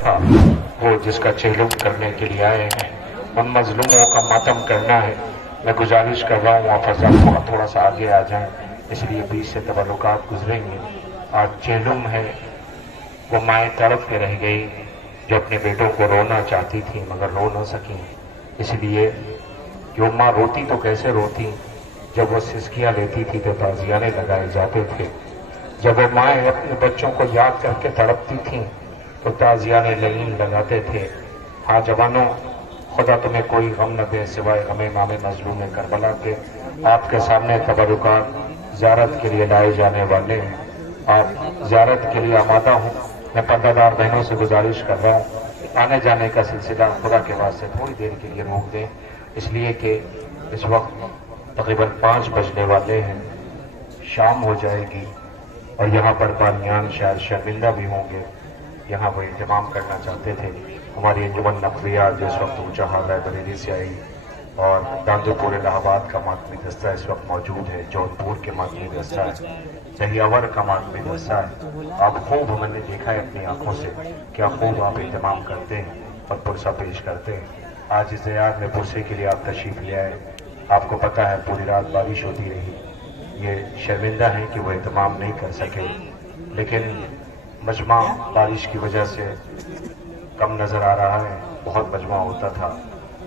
تھا وہ جس کا چہلم کرنے کے لیے آئے ہیں، ان مظلوموں کا ماتم کرنا ہے۔ میں گزارش کر رہا ہوں آپ حضرات تھوڑا سا آگے آ جائیں، اس لیے بیچ سے تبرکات گزریں گے۔ آج چہلم ہے، وہ مائیں تڑپ کے رہ گئی جو اپنے بیٹوں کو رونا چاہتی تھی مگر رو نہ سکیں، اس لیے جو ماں روتی تو کیسے روتی، جب وہ سسکیاں لیتی تھی تو تعزیانے لگائے جاتے تھے، جب وہ مائیں اپنے بچوں کو یاد کر کے تڑپتی تھیں تو تعزیانے لگین لگاتے تھے۔ ہاں جوانوں، خدا تمہیں کوئی غم نہ دے سوائے غم امام مظلوم کربلا کے۔ آپ کے سامنے تبرکات زیارت کے لیے لائے جانے والے ہیں، آپ زیارت کے لیے آمادہ ہوں۔ میں پردہ دار بہنوں سے گزارش کر رہا ہوں آنے جانے کا سلسلہ خدا کے واسطے تھوڑی دیر کے لیے روک دیں، اس لیے کہ اس وقت تقریباً 5 بجنے والے ہیں، شام ہو جائے گی اور یہاں پر بانیان شاید شرمندہ بھی ہوں گے۔ یہاں وہ اہتمام کرنا چاہتے تھے، ہماری انجمن نقویہ جس وقت اونچا حال ہے بریلی سے آئی اور داندو پور الہ آباد کا ماتمی دستہ اس وقت موجود ہے، جون پور کے ماتمی دستہ ہے، دہیاور کا ماتمی دستہ ہے۔ آپ خوب ہم نے دیکھا ہے اپنی آنکھوں سے کیا خوب آپ اہتمام کرتے ہیں اور پرسہ پیش کرتے ہیں۔ آج اس دیار میں پرسے کے لیے آپ تشریف لے آئے، آپ کو پتہ ہے پوری رات بارش ہوتی رہی، یہ شرمندہ ہیں کہ وہ اہتمام نہیں کر سکے، لیکن مجمع بارش کی وجہ سے کم نظر آ رہا ہے، بہت مجمع ہوتا تھا،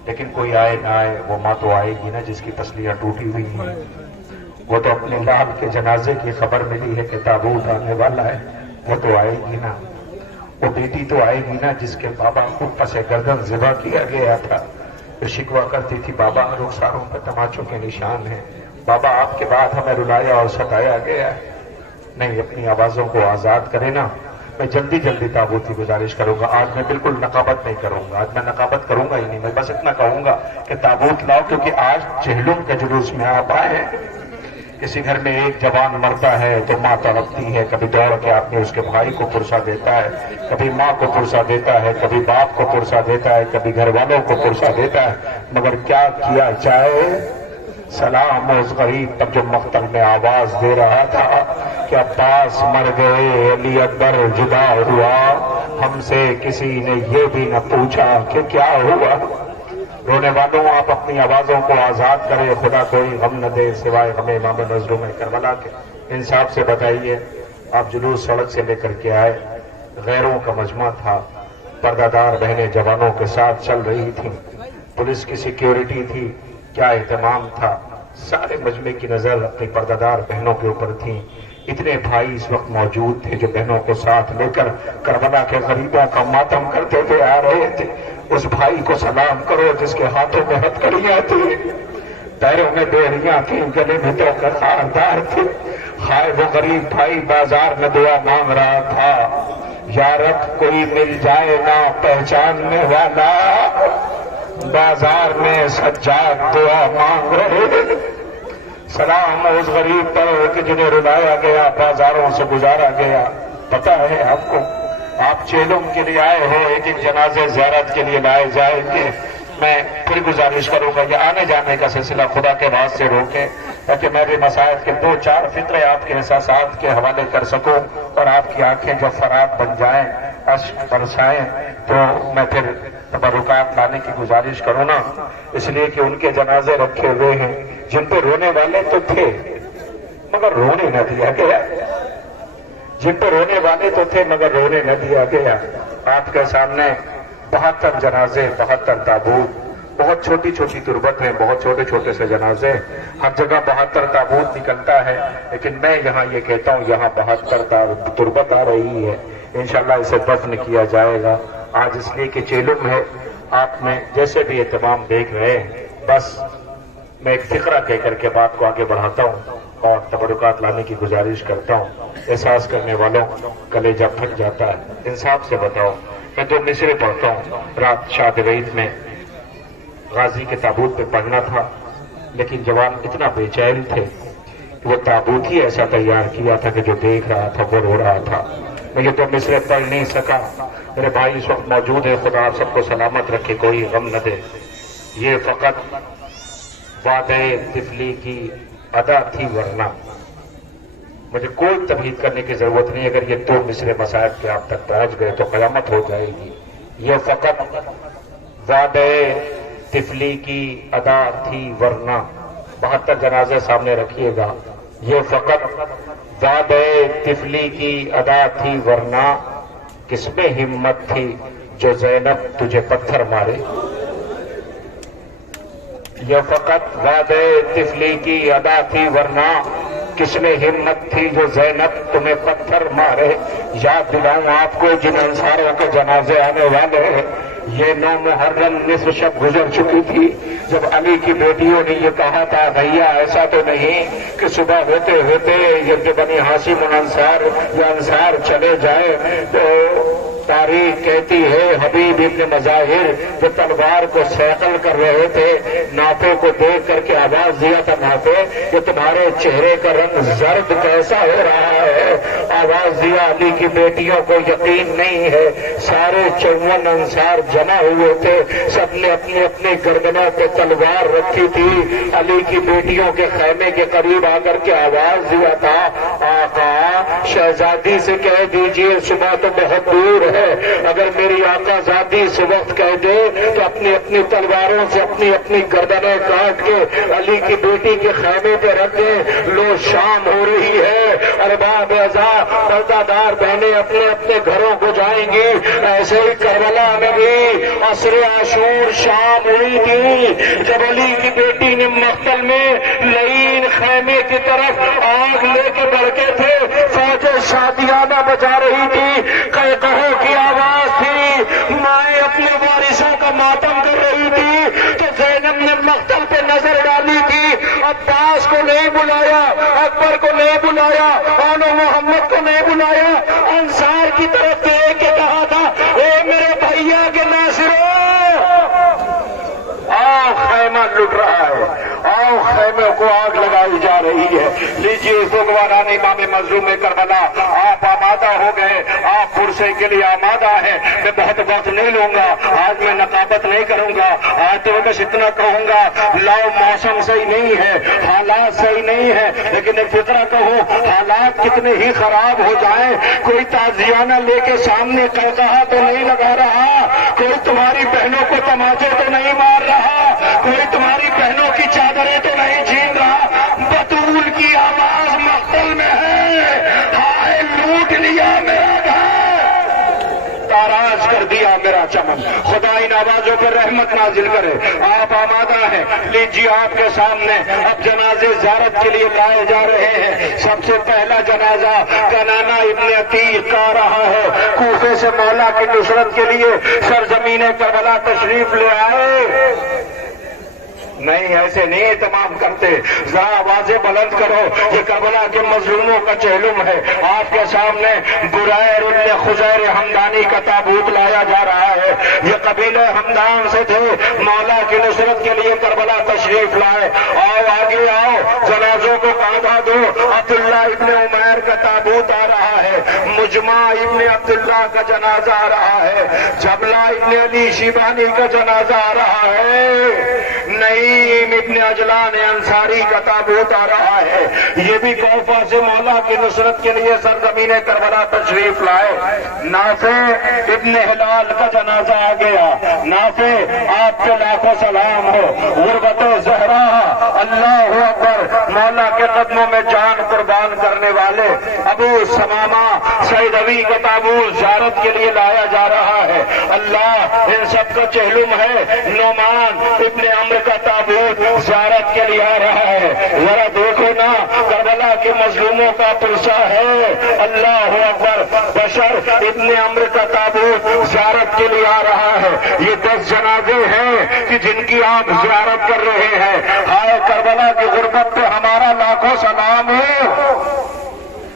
لیکن کوئی آئے نہ آئے وہ ماں تو آئے گی نا جس کی پسلیاں ٹوٹی ہوئی ہیں، وہ تو اپنے لال کے جنازے کی خبر ملی ہے کہ تابوت آنے والا ہے، وہ تو آئے گی نا، وہ بیٹی تو آئے گی نا جس کے بابا کو پس گردن ذبح کیا گیا تھا، جو شکوہ کرتی تھی بابا رخساروں پر تماچوں کے نشان ہیں، بابا آپ کے بعد ہمیں رلایا اور ستایا گیا ہے۔ نہیں، اپنی آوازوں کو آزاد کریں نا۔ میں جلدی تابوت کی گزارش کروں گا، آج میں بالکل نقابت نہیں کروں گا، آج میں نقابت کروں گا ہی نہیں، میں بس اتنا کہوں گا کہ تابوت لاؤ، کیونکہ آج چہلم کے جلوس میں آپ آئے ہیں۔ کسی گھر میں ایک جوان مرتا ہے تو ماں تڑپتی ہے، کبھی دوڑ کے آپ نے اس کے بھائی کو پرسہ دیتا ہے، کبھی ماں کو پرسہ دیتا ہے، کبھی باپ کو پرسہ دیتا ہے، کبھی گھر والوں کو پرسہ دیتا ہے، مگر کیا کیا جائے؟ سلام اس غریب تب جو مقتل میں آواز دے رہا تھا کہ عباس مر گئے، علی اکبر جدا ہوا، ہم سے کسی نے یہ بھی نہ پوچھا کہ کیا ہوا۔ رونے والوں، آپ اپنی آوازوں کو آزاد کریں، خدا کوئی غم نہ دے سوائے غم امام مظلوم کربلا کے۔ انصاف سے بتائیے، آپ جلوس سڑک سے لے کر کے آئے، غیروں کا مجمع تھا، پردہ دار بہنیں جوانوں کے ساتھ چل رہی تھیں، پولیس کی سیکیورٹی تھی، کیا اہتمام تھا، سارے مجمع کی نظر اپنی پردہ دار بہنوں کے اوپر تھی۔ اتنے بھائی اس وقت موجود تھے جو بہنوں کو ساتھ لے کر کربلا کے غریبوں کا ماتم کرتے ہوئے آ رہے تھے۔ اس بھائی کو سلام کرو جس کے ہاتھوں میں ہتھکڑیاں تھیں، پیروں میں بیڑیاں تھیں، گلے میں توکر خاردار تھے۔ ہائے وہ غریب بھائی بازار میں دعا مانگ رہا تھا، یا رب کوئی مل جائے نا پہچاننے والا، بازار میں سجاد دعا مانگ رہے۔ سلام اس غریب پر کہ جنہیں رلایا گیا، بازاروں سے گزارا گیا۔ پتا ہے آپ کو، آپ چہلم کے لیے آئے ہو، ایک ایک جنازے زیارت کے لیے لائے جائیں گے۔ میں پھر گزارش کروں گا یہ آنے جانے کا سلسلہ خدا کے واسطے سے روکیں، تاکہ میں بھی مسائل کے 2-4 فقرے آپ کے احساسات کے حوالے کر سکوں اور آپ کی آنکھیں جب فرات بن جائیں، اشک برسائیں، تو میں پھر تبرکات لانے کی گزارش کروں نا، اس لیے کہ ان کے جنازے رکھے ہوئے ہیں جن پہ رونے والے تو تھے مگر رونے نہ دیا گیا، جن پہ رونے والے تو تھے مگر رونے نہ دیا گیا۔ آپ کے سامنے 72 جنازے، 72 تابوت، بہت چھوٹی چھوٹی تربتیں، بہت چھوٹے چھوٹے سے جنازے، ہر جگہ 72 تابوت نکلتا ہے، لیکن میں یہاں یہ کہتا ہوں یہاں 72 تربت آ رہی ہے، انشاءاللہ اسے دفن کیا جائے گا۔ آج اس لیے کہ چہلم ہے، آپ میں جیسے بھی اہتمام دیکھ رہے ہیں، بس میں ایک فقرہ کہہ کر کے بات کو آگے بڑھاتا ہوں اور تبرکات لانے کی گزارش کرتا ہوں۔ احساس کرنے والوں کلیجہ پھٹ جاتا ہے۔ انصاف سے بتاؤ، میں 2 مصرے پڑھتا ہوں، رات شاد وعید میں غازی کے تابوت پہ پڑھنا تھا، لیکن جوان اتنا بے چین تھے کہ وہ تابوت ہی ایسا تیار کیا تھا کہ جو دیکھ رہا تھا وہ رو رہا تھا۔ میں یہ 2 مصرے پڑھ نہیں سکا۔ میرے بھائی اس وقت موجود ہے، خدا آپ سب کو سلامت رکھے، کوئی غم نہ دے۔ یہ فقط وعدے طفلی کی ادا تھی، ورنہ مجھے کوئی تمہید کرنے کی ضرورت نہیں. اگر یہ دو مصرے مسائل کے آپ تک پہنچ گئے تو قیامت ہو جائے گی. یہ فقط وعدے طفلی کی ادا تھی ورنہ 72 جنازے سامنے رکھیے گا. یہ فقط وعدے طفلی کی ادا تھی ورنہ کس میں ہمت تھی جو زینب تجھے پتھر مارے. یہ فقط وعدے طفلی کی ادا تھی ورنہ کس میں ہمت تھی جو زینب تمہیں پتھر مارے. یاد دلاؤں آپ کو جن انصاروں کے جنازے آنے والے ہیں. یہ 9 محرم نصف شب گزر چکی تھی جب علی کی بیٹیوں نے یہ کہا تھا بھیا ایسا تو نہیں کہ صبح ہوتے ہوتے یہ بنی ہاشم الانصار یا انصار چلے جائے. تو تاریخ کہتی ہے حبیب ابن مظاہر جو تلوار کو سیکل کر رہے تھے نافے کو دیکھ کر کے آواز دیا تھا نافے کہ تمہارے چہرے کا رنگ زرد کیسا ہو رہا ہے. آواز دیا علی کی بیٹیوں کو یقین نہیں ہے. سارے 54 انصار جمع ہوئے تھے. سب نے اپنی اپنی گردنوں پہ تلوار رکھی تھی. علی کی بیٹیوں کے خیمے کے قریب آ کر کے آواز دیا تھا آقا شہزادی سے کہہ دیجئے صبح تو بہت دور ہے. اگر میری آقا زادی اس وقت کہہ دے تو اپنی اپنی تلواروں سے اپنی اپنی گردنیں کاٹ کے علی کی بیٹی کے خیمے پہ رکھ دیں. لو شام ہو رہی ہے. ارباب اعضاء پردہ دار بہنیں اپنے اپنے گھروں کو جائیں گی. ایسے ہی کربلا میں بھی عصر عاشور شام ہوئی تھی جب علی کی بیٹی نے مقتل میں لعین خیمے کی طرف آگ لے کے بڑھے تھے. فوجیں شادیانہ بجا رہی تھی. کہو کی آواز تھی. مائیں اپنے وارثوں کا ماتم کر رہی تھی تو زینب نے مقتل پہ نظر ڈالی تھی. عباس کو نہیں بلایا, اکبر کو نہیں بلایا, آل محمد کو نہیں بلایا. انصار کی طرف دیکھ کے کہا تھا اے میرے بھیا کے ناصرو آؤ خیمہ لٹ رہا ہے, آؤ خیمے کو آگ لگائی جا رہی ہے. لیجیے سوگواران امام مظلوم کربلا آپ آمادہ ہو گئے, آپ پرسے کے لیے آمادہ ہیں. میں بہت وقت نہیں لوں گا, آج میں نقابت نہیں کروں گا. آج تو بس اتنا کہوں گا لاؤ موسم صحیح نہیں ہے, حالات صحیح نہیں ہے, لیکن ایک فطرہ کہوں حالات کتنے ہی خراب ہو جائیں کوئی تعزیانہ لے کے سامنے قہقہا تو نہیں لگا رہا, کوئی تمہاری بہنوں کو تماچے تو نہیں مار رہا, کوئی تمہاری بہنوں کی چادریں تو نہیں چھین رہا. بطول کی آواز مقتل میں ہے, ہائے لوٹ لیا میرا گھر, تاراج کر دیا میرا چمن. خدا ان آوازوں پر رحمت نازل کرے. آپ آمادہ ہیں, لیجیے آپ کے سامنے اب جنازے زیارت کے لیے لائے جا رہے ہیں. سب سے پہلا جنازہ کنانا ابن عتیق کا آ رہا ہے. کوفے سے مولا کی نصرت کے لیے سرزمین کربلا تشریف لے آئے. نہیں ایسے نہیں اہتمام کرتے, ذرا آوازیں بلند کرو. یہ کربلا کے مظلوموں کا چہلم ہے. آپ کے سامنے بریر ابن خزیر حمدانی کا تابوت لایا جا رہا ہے. یہ قبیلہ حمدان سے تھے, مولا کی نصرت کے لیے کربلا تشریف لائے. آؤ آگے آؤ, جنازوں کو کاندھا دو. عبداللہ ابن عمیر کا تابوت آ رہا ہے. مجمع ابن عبداللہ کا جنازہ آ رہا ہے. جبلہ ابن علی شیبانی کا جنازہ آ رہا ہے. نعیم ابن اجلان انصاری کا تابوت آ رہا ہے. یہ بھی کوفہ سے مولا کی نصرت کے لیے سرزمین کربلا تشریف لائے. نافع ابن ہلال کا جنازہ آ گیا. نافع آپ کے لاکھوں سلام ہو. غربت زہرا اللہ اکبر, مولا کے قدموں میں جان قربان کرنے والے ابو سمامہ سید عوی کا تابوت زیارت کے لیے لایا جا رہا ہے. اللہ ان سب کا چہلم ہے. نعمان ابن عمرو کا تابوت زیارت کے لیے آ رہا ہے. ذرا دیکھو نا کربلا کے مظلوموں کا پرسہ ہے. اللہ اکبر, بشر ابن عمرو کا تابوت زیارت کے لیے آ رہا ہے. یہ 10 جنازے ہیں کہ جن کی آپ زیارت کر رہے ہیں. ہائے کربلا کی غربت پہ ہمارا لاکھوں سلام ہو.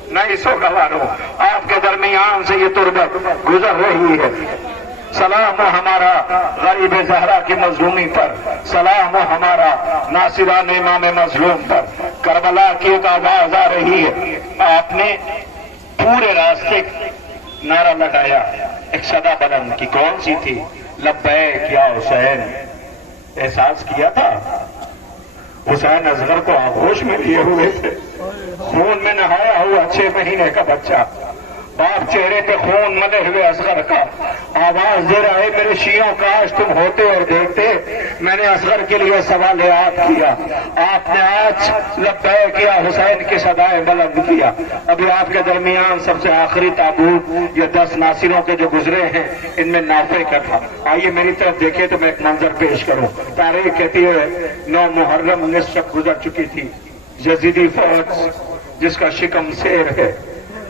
نہیں سو گوارو, آپ کے درمیان سے یہ تربت گزر رہی ہے. سلام ہو ہمارا غریب زہرا کی مظلومی پر, سلام ہو ہمارا ناصران امام مظلوم پر. کربلا کی ایک آواز آ رہی ہے. آپ نے پورے راستے نعرہ لگایا, ایک صدا بلند کی, کون سی تھی؟ لبیک یا حسین. احساس کیا تھا حسین اصغر کو آغوش میں لیے ہوئے تھے، خون میں نہایا ہوا 6 مہینے کا بچہ، باپ چہرے پہ خون ملے ہوئے اصغر کا آواز دے رہا ہے میرے شیعوں کاش تم ہوتے اور دیکھتے، میں نے اصغر کے لیے سوال یاد کیا، آپ نے آج لبیک کیا، حسین کی صدائیں بلند کیا۔ ابھی آپ کے درمیان سب سے آخری تابوت یہ 10 ناصروں کے جو گزرے ہیں ان میں نافع کا تھا۔ آئیے میری طرف دیکھیں تو میں ایک منظر پیش کروں۔ تاریخ کہتی ہے 9 محرم 19 شب گزر چکی تھی، یزیدی فوج جس کا شکم سیر ہے،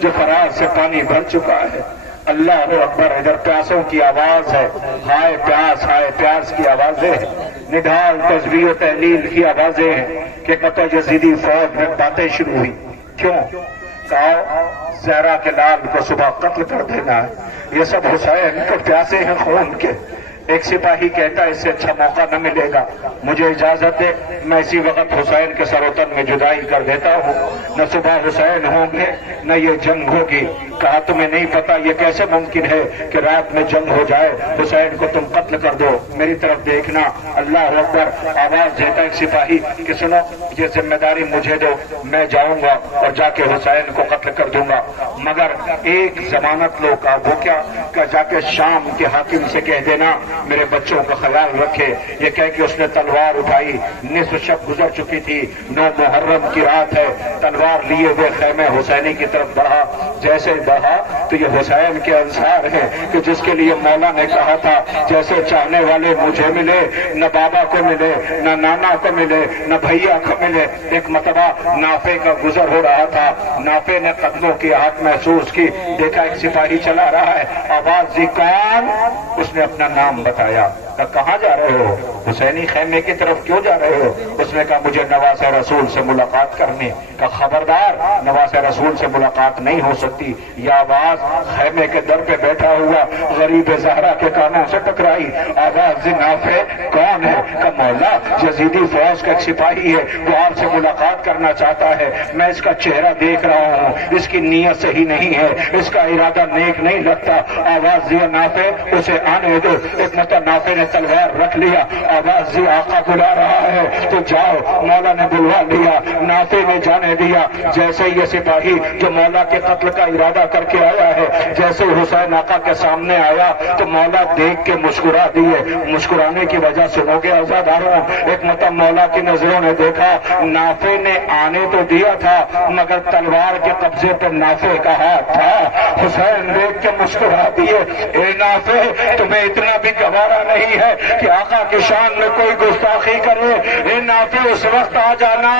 جو فرات سے پانی بھر چکا ہے، اللہ اکبر، ادھر پیاسوں کی آواز ہے، ہائے پیاس کی آوازیں ہیں، نڈال تسبیح و تحلیل کی آوازیں ہیں کہ قطع یزیدی فوج میں باتیں شروع ہوئی۔ کیوں؟ کہا زہرا کے لال کو صبح قتل کر دینا ہے، یہ سب حسین تو پیاسے ہیں خون کے۔ ایک سپاہی کہتا ہے اس سے اچھا موقع نہ ملے گا، مجھے اجازت دے میں اسی وقت حسین کے سر و تن میں جدائی کر دیتا ہوں، نہ صبح حسین ہوں گے نہ یہ جنگ ہوگی۔ کہا تمہیں نہیں پتا یہ کیسے ممکن ہے کہ رات میں جنگ ہو جائے، حسین کو تم قتل کر دو، میری طرف دیکھنا۔ اللہ اکبر، آواز دیتا ایک سپاہی کہ سنو یہ ذمہ داری مجھے دو، میں جاؤں گا اور جا کے حسین کو قتل کر دوں گا، مگر ایک ضمانت لو۔ کا وہ کیا؟ کہ جا کے شام کے حاکم سے کہہ دینا میرے بچوں کا خیال رکھے۔ یہ کہہ کے اس نے تلوار اٹھائی، نصف شب گزر چکی تھی، 9 محرم کی رات ہے، تلوار لیے ہوئے خیمے حسینی کی طرف بڑھا۔ جیسے بڑھا تو یہ حسین کے انصار ہیں کہ جس کے لیے مولا نے کہا تھا جیسے چاہنے والے مجھے ملے، نہ بابا کو ملے، نہ نانا کو ملے، نہ بھیا کو ملے۔ ایک مرتبہ نافع کا گزر ہو رہا تھا، نافع نے قدموں کی آہٹ محسوس کی، دیکھا ایک سپاہی چلا رہا ہے، آواز دی کون؟ اس نے اپنا نام بتایا۔ کہاں جا رہے ہو؟ حسینی خیمے کی طرف کیوں جا رہے ہو؟ اس نے کہا مجھے نواز رسول سے ملاقات کرنی۔ کہا خبردار، نواز رسول سے ملاقات نہیں ہو سکتی۔ یہ آواز خیمے کے در پہ بیٹھا ہوا غریب زہرا کے کانوں سے ٹکرائی، آواز نافع کون ہے؟ کہ مولا یزیدی فوج کا ایک سپاہی ہے، وہ آپ سے ملاقات کرنا چاہتا ہے، میں اس کا چہرہ دیکھ رہا ہوں، اس کی نیت صحیح نہیں ہے، اس کا ارادہ نیک نہیں لگتا۔ آواز دیا نافع اسے آنے دو۔ ایک مرتبہ نافع نے تلوار رکھ لیا، آواز دی آقا بلا رہا ہے تو جاؤ۔ مولا نے بلوا لیا، نافع نے جانے دیا۔ جیسے یہ سپاہی جو مولا کے قتل کا ارادہ کر کے آیا ہے، جیسے حسین آقا کے سامنے آیا تو مولا دیکھ کے مسکرا دیے۔ مسکرانے کی وجہ سنو گے عزاداروں، ایک مرتبہ مولا کی نظروں نے دیکھا نافع نے آنے تو دیا تھا مگر تلوار کے قبضے پہ نافع کا ہاتھ تھا۔ حسین دیکھ کے مسکرا دیے، اے نافع تمہیں اتنا بھی گوارا نہیں ہے کہ آقا کی شان میں کوئی گستاخی کرے؟ اے نافع اس وقت آ جانا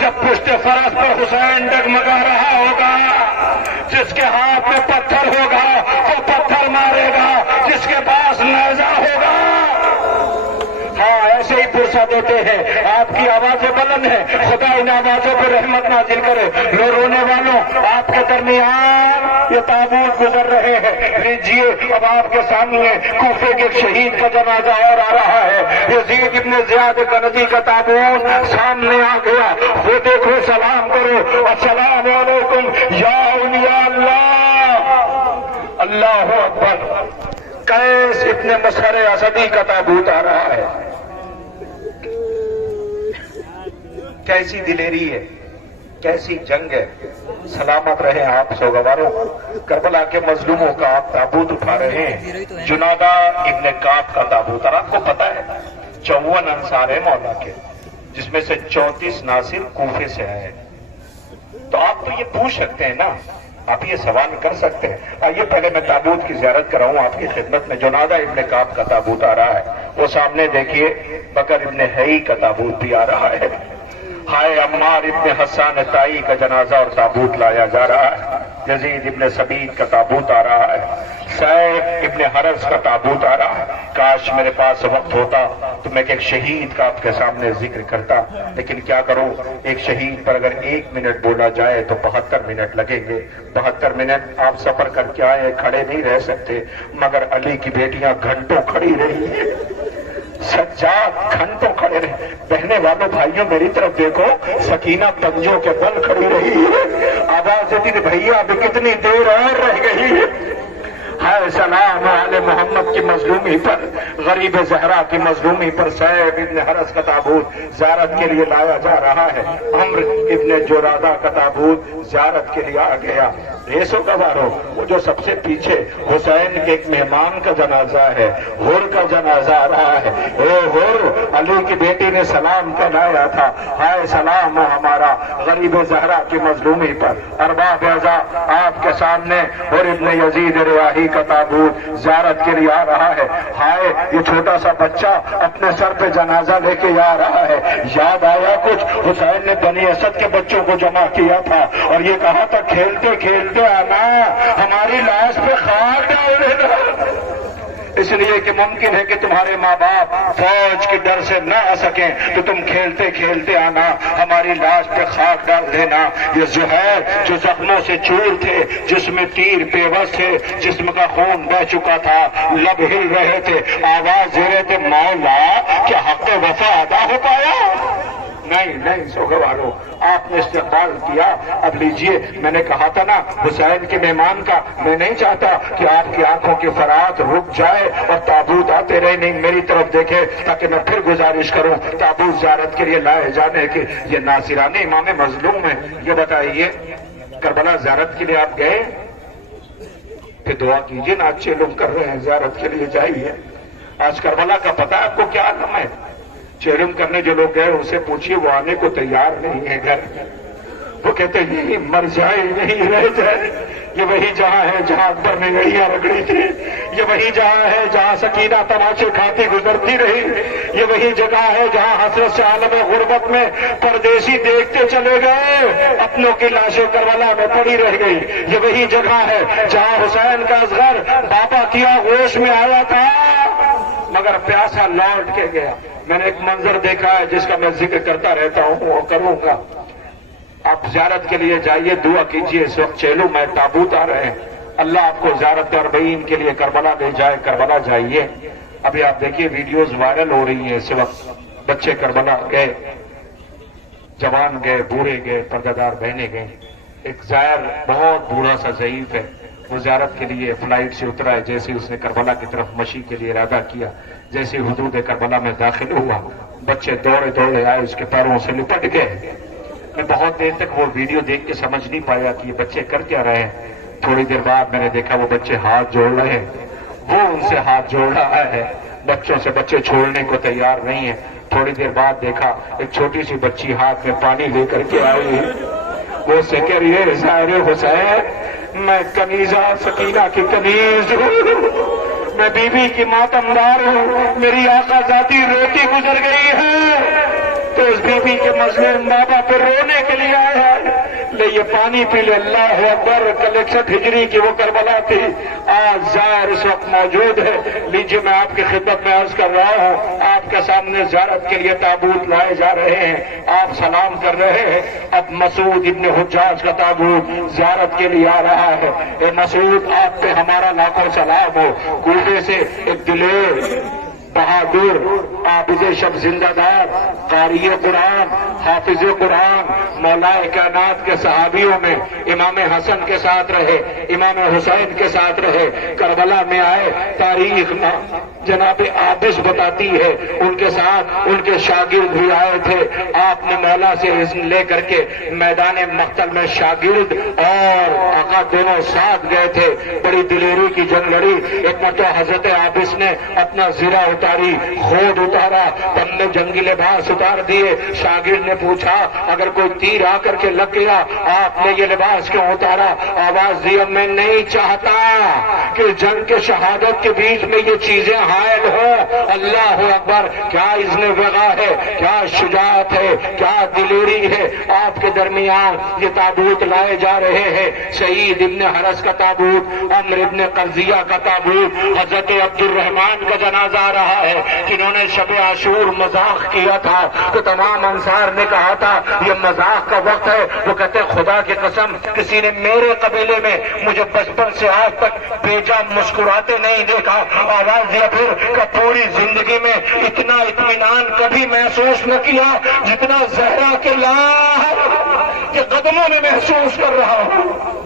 جب پشت فرس پر حسین ڈگمگا رہا ہوگا، جس کے ہاتھ میں پتھر ہوگا وہ پتھر مارے گا، جس کے پاس نیزہ ہوگا۔ ہاں ایسے ہی پرسہ دیتے ہیں، آپ کی آوازیں بلند ہیں، خدا ان آوازوں پہ رحمت نازل کرے۔ لو رونے والوں، آپ کے درمیان یہ تابوت گزر رہے ہیں، لیجیے اب آپ کے سامنے کوفے کے شہید کا جنازہ اور آ رہا ہے۔ یزید ابن زیاد کندی کا تابوت سامنے آ گیا، وہ دیکھو سلام کرو، السلام علیکم یا اولیاء اللہ۔ اللہ اکبر، قیس ابن مسخر اسدی کا تابوت آ رہا ہے۔ کیسی دلیری ہے، کیسی جنگ ہے۔ سلامت رہے آپ سوگواروں، کربلا کے مظلوموں کا آپ تابوت اٹھا رہے ہیں۔ جنادہ ابن کعب کا تابوت، اور آپ کو پتا ہے 54 انصار ہیں مولا کے، جس میں سے 34 ناصر کوفے سے آئے۔ تو آپ تو یہ پوچھ سکتے ہیں نا، آپ یہ سوال کر سکتے ہیں۔ آئیے پہلے میں تابوت کی زیارت کراؤں آپ کی خدمت میں۔ جنادہ ابن کعب کا تابوت آ رہا ہے، وہ سامنے دیکھیے۔ بکر ابن حی کا تابوت بھی آ رہا ہے۔ ہائے عمار ابن حسان تائی کا جنازہ اور تابوت لایا جا رہا ہے۔ یزید ابن سبید کا تابوت آ رہا ہے۔ سیف ابن حرز کا تابوت آ رہا ہے۔ کاش میرے پاس وقت ہوتا تو میں ایک شہید کا آپ کے سامنے ذکر کرتا، لیکن کیا کروں، ایک شہید پر اگر 1 منٹ بولا جائے تو 72 منٹ لگیں گے۔ 72 منٹ آپ سفر کر کے آئے، کھڑے نہیں رہ سکتے، مگر علی کی بیٹیاں گھنٹوں کھڑی رہی ہیں، سجاد گھنٹوں کھڑے رہے۔ بہنے والوں بھائیوں میری طرف دیکھو، سکینہ پنجوں کے بل کھڑی رہی ہے، آواز دیتی تھی بھیا ابھی کتنی دیر اور رہ گئی ہے۔ ہائے سلام آل محمد کی مظلومی پر، غریب زہرا کی مظلومی پر سیب ابن حرس کا تابوت زیارت کے لیے لایا جا رہا ہے۔ عمر ابن جرادہ کا تابوت زیارت کے لیے آ گیا۔ ریسو گوارو، وہ جو سب سے پیچھے حسین کے ایک مہمان کا جنازہ ہے، ہر کا جنازہ آ رہا ہے۔ اے ہر، علی کی بیٹی نے سلام کہلایا تھا، ہائے سلام ہو ہمارا غریب زہرا کی مظلومی پر۔ ارباب اعضاء آپ کے سامنے اور ابن یزید رواحی کا تابوت زیارت کے لیے آ رہا ہے۔ ہائے، یہ چھوٹا سا بچہ اپنے سر پہ جنازہ لے کے آ رہا ہے۔ یاد آیا کچھ؟ حسین نے بنی اسد کے بچوں کو جمع کیا تھا اور یہ کہا تھا کھیلتے کھیلتے آنا، ہماری لاش پہ خاک ڈال دینا، اس لیے کہ ممکن ہے کہ تمہارے ماں باپ فوج کے ڈر سے نہ آ سکیں تو تم کھیلتے کھیلتے آنا، ہماری لاش پہ خاک ڈال دینا۔ یہ زہیر جو زخموں سے چور تھے، جسم میں تیر پیوست تھے، جسم کا خون بہ چکا تھا، لب ہل رہے تھے، آواز دے رہے تھے مولا کیا حق وفا ادا ہو پایا؟ نہیں سوگوارو، آپ نے استقبال کیا، اب لیجئے، میں نے کہا تھا نا حسین کے مہمان کا، میں نہیں چاہتا کہ آپ کی آنکھوں کی فرات رک جائے اور تابوت آتے رہے، نہیں میری طرف دیکھے تاکہ میں پھر گزارش کروں تابوت زیارت کے لیے لائے جانے کی۔ یہ ناصران امام مظلوم ہے۔ یہ بتائیے کربلا زیارت کے لیے آپ گئے؟ پھر دعا کیجئے نا، اچھے لوگ کر رہے ہیں زیارت کے لیے جائیے۔ آج کربلا کا پتہ آپ کو کیا عالم ہے؟ چیلم کرنے جو لوگ گئے ان سے پوچھیے، وہ آنے کو تیار نہیں ہے گھر، وہ کہتے ہیں یہ مر جائے نہیں رہ جائے۔ یہ وہی جہاں ہے جہاں اکبر نے گڑیاں رگڑی تھی، یہ وہی جہاں ہے جہاں سکینہ تماشے کھاتی گزرتی رہی، یہ وہی جگہ ہے جہاں حسرت سے عالم غربت میں پردیسی دیکھتے چلے گئے، اپنوں کی لاشیں کربلا میں پڑی رہ گئی، یہ وہی جگہ ہے جہاں حسین کا اصغر بابا کیا ہوش میں آیا تھا مگر پیاسا لوٹ کے گیا۔ میں نے ایک منظر دیکھا ہے جس کا میں ذکر کرتا رہتا ہوں اور کروں گا۔ آپ زیارت کے لیے جائیے، دعا کیجئے، اس وقت چیلو میں تابوت آ رہے ہیں، اللہ آپ کو زیارت اربعین کے لیے کربلا لے جائے، کربلا جائیے۔ ابھی آپ دیکھیے ویڈیوز وائرل ہو رہی ہیں اس وقت، بچے کربلا گئے، جوان گئے، بوڑھے گئے، پردہ دار بہنیں گئے۔ ایک زائر بہت بوڑھا سا ضعیف ہے، وہ زیارت کے لیے فلائٹ سے اترا ہے، جیسے اس نے کربلا کی طرف مشی کے لیے ارادہ کیا، جیسے حدود کربلا میں داخل ہوا، بچے دوڑے دوڑے آئے، اس کے پیروں سے لپٹ گئے۔ میں بہت دیر تک وہ ویڈیو دیکھ کے سمجھ نہیں پایا کہ یہ بچے کر کیا رہے ہیں۔ تھوڑی دیر بعد میں نے دیکھا وہ بچے ہاتھ جوڑ رہے ہیں، وہ ان سے ہاتھ جوڑ رہا ہے، بچوں سے بچے چھوڑنے کو تیار نہیں ہیں۔ تھوڑی دیر بعد دیکھا ایک چھوٹی سی بچی ہاتھ میں پانی لے کر کے آئی، وہ سے کہہ رہی ہے ظاہر حسین میں کنیزہ سکینہ کی کنیز ہوں، میں بیوی کی ماتمدار ہوں، میری آقا ذاتی روتی گزر گئی ہے، تو اس بیوی کے مظلوم بابا پہ رونے کے لیے آیا ہے، لے یہ پانی پی لے۔ اللہ اکبر، کل 61 ہجری کی وہ کربلا تھی، آج زائر اس وقت موجود ہے۔ لیجیے میں آپ کی خدمت میں عرض کر رہا ہوں، آپ کے سامنے زیارت کے لیے تابوت لائے جا رہے ہیں، آپ سلام کر رہے ہیں۔ اب مسعود ابن حجاج کا تابوت زیارت کے لیے آ رہا ہے۔ اے مسعود، آپ پہ ہمارا لاکھوں سلام ہو۔ کوفے سے ایک دلیر بہادر عابد شب زندہ دار قاری قرآن حافظ قرآن مولا کائنات کے صحابیوں میں امام حسن کے ساتھ رہے، امام حسین کے ساتھ رہے، کربلا میں آئے۔ تاریخ جناب عابس بتاتی ہے ان کے ساتھ ان کے شاگرد بھی آئے تھے۔ آپ نے مولا سے اذن لے کر کے میدان مقتل میں شاگرد اور آقا دونوں ساتھ گئے تھے، بڑی دلیری کی جنگ لڑی۔ ایک مرتبہ حضرت عابس نے اپنا زرہ اتاری، خود اتارا، تم نے جنگی لباس اتار دیے۔ شاگرد نے پوچھا اگر کوئی تیر آ کر کے لگ گیا آپ نے یہ لباس کیوں اتارا؟ آواز دی میں نہیں چاہتا کہ جنگ کے شہادت کے بیچ میں یہ چیزیں حائل ہوں۔ اللہ اکبر، کیا اذن وغا ہے، کیا شجاعت ہے، کیا دلیری ہے۔ آپ کے درمیان یہ تابوت لائے جا رہے ہیں، شہید ابن حرس کا تابوت، عمر ابن قرضیہ کا تابوت، حضرت عبد الرحمن کا جنازہ آ رہا ہے جنہوں نے شب عاشور مذاق کیا تھا تو تمام انصار نے کہا تھا یہ مذاق کا وقت ہے۔ وہ کہتے خدا کی قسم کسی نے میرے قبیلے میں مجھے بچپن سے آج تک بیجا مسکراتے نہیں دیکھا۔ آواز دیا پھر کہ پوری زندگی میں اتنا اطمینان کبھی محسوس نہ کیا جتنا زہرا کے قدموں میں محسوس کر رہا ہوں۔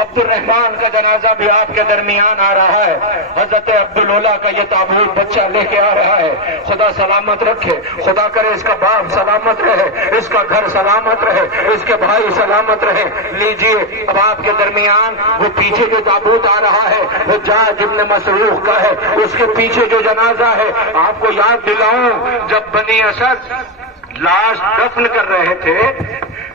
عبد الرحمان کا جنازہ بھی آپ کے درمیان آ رہا ہے. حضرت عبداللہ کا یہ تابوت بچہ لے کے آ رہا ہے. خدا سلامت رکھے, خدا کرے اس کا باپ سلامت رہے, اس کا گھر سلامت رہے, اس کے بھائی سلامت رہے. لیجئے اب آپ کے درمیان وہ پیچھے جو تابوت آ رہا ہے وہ جاج ابن مسروق کا ہے. اس کے پیچھے جو جنازہ ہے, آپ کو یاد دلاؤں, جب بنی اسد لاش دفن کر رہے تھے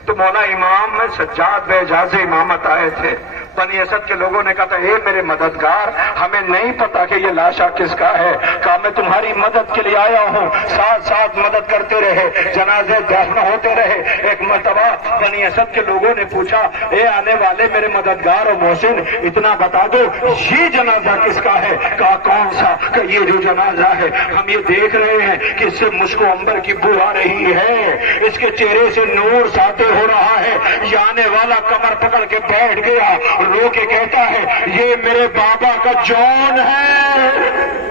تو مولا امام میں سجاد بے اجاز امامت آئے تھے. بنی اسد کے لوگوں نے کہا تھا اے میرے مددگار, ہمیں نہیں پتا کہ یہ لاشا کس کا ہے. کہا میں تمہاری مدد کے لیے آیا ہوں. ساتھ ساتھ مدد کرتے رہے, جنازے دفن ہوتے رہے. ایک مرتبہ بنی اسد کے لوگوں نے پوچھا اے آنے والے میرے مددگار اور محسن, اتنا بتا دو یہ جنازہ کس کا ہے. کہا کون سا؟ کہ یہ جو جنازہ ہے ہم یہ دیکھ رہے ہیں کہ اس سے مجھ کو عنبر کی بو آ رہی ہے, اس کے چہرے سے نور ساطع ہو رہا ہے. یہ آنے والا کمر پکڑ کے بیٹھ گیا, رو کے کہتا ہے یہ میرے بابا کا جان ہے.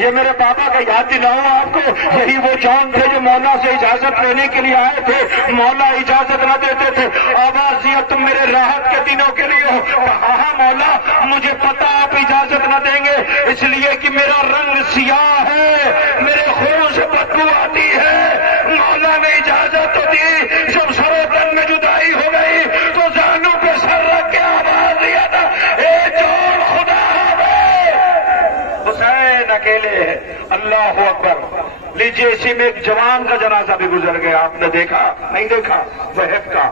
یہ میرے بابا کا یاد دلاؤں آپ کو, یہی وہ جان تھے جو مولا سے اجازت لینے کے لیے آئے تھے. مولا اجازت نہ دیتے تھے. آواز دیا تم میرے راحت کے دنوں کے لیے ہو. کہا ہاں مولا مجھے پتا آپ اجازت نہ دیں گے, اس لیے کہ میرا رنگ سیاہ ہے, میرے خون سے بدبو آتی ہے. مولا نے اجازت تو دی. جب سر و تن میں جدائی ہو گئی تو زانوں پہ سر رکھ کے آواز دیا تھا اے جان خدا حسین اکیلے ہے. اللہ اکبر. لیجیے اسی میں ایک جوان کا جنازہ بھی گزر گیا. آپ نے دیکھا نہیں دیکھا؟ وہب کا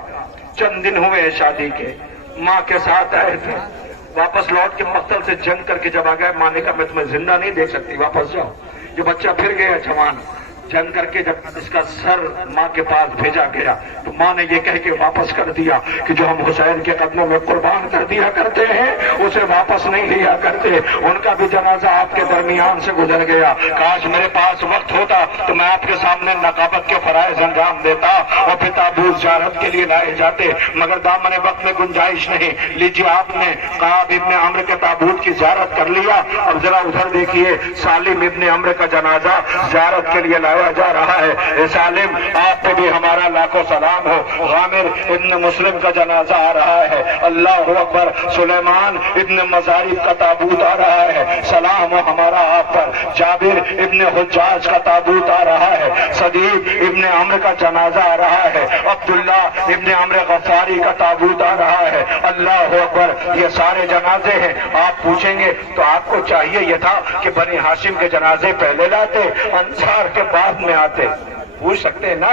چند دن ہوئے شادی کے, ماں کے ساتھ آئے تھے, واپس لوٹ کے مقتل سے جنگ کر کے جب آ گئے, ماں نے کہا میں تمہیں زندہ نہیں دیکھ سکتی, واپس جاؤ. یہ بچہ پھر گیا جوان, جنگ کر کے جب اس کا سر ماں کے پاس بھیجا گیا تو ماں نے یہ کہہ کے واپس کر دیا کہ جو ہم حسین کے قدموں میں قربان کر دیا کرتے ہیں اسے واپس نہیں لیا کرتے. ان کا بھی جنازہ آپ کے درمیان سے گزر گیا. کاش میرے پاس وقت ہوتا تو میں آپ کے سامنے نقابت کے فرائض انجام دیتا اور پھر تابوت زیارت کے لیے لائے جاتے, مگر دامن وقت میں گنجائش نہیں. لیجیے آپ نے کعب ابن عمرو کے تابوت کی زیارت کر لیا. اب ذرا ادھر دیکھیے, سالم ابن عمرو کا جنازہ زیارت کے لیے لایا جا رہا ہے. اے سالم آپ پہ بھی ہمارا لاکھوں سلام ہو. غامر ابن مسلم کا جنازہ آ رہا ہے. اللہ اکبر. سلیمان ابن مزارب کا تابوت آ رہا ہے. سلام ہو ہمارا آپ پر. جابر ابن حجاج کا تابوت آ رہا ہے. صدیق ابن عمرو کا جنازہ آ رہا ہے. عبداللہ ابن عمرو غفاری کا تابوت آ رہا ہے. اللہ اکبر. یہ سارے جنازے ہیں. آپ پوچھیں گے تو آپ کو چاہیے یہ تھا کہ بنی ہاشم کے جنازے پہلے لاتے, انصار کے بعد میں آتے. پوچھ سکتے ہیں نا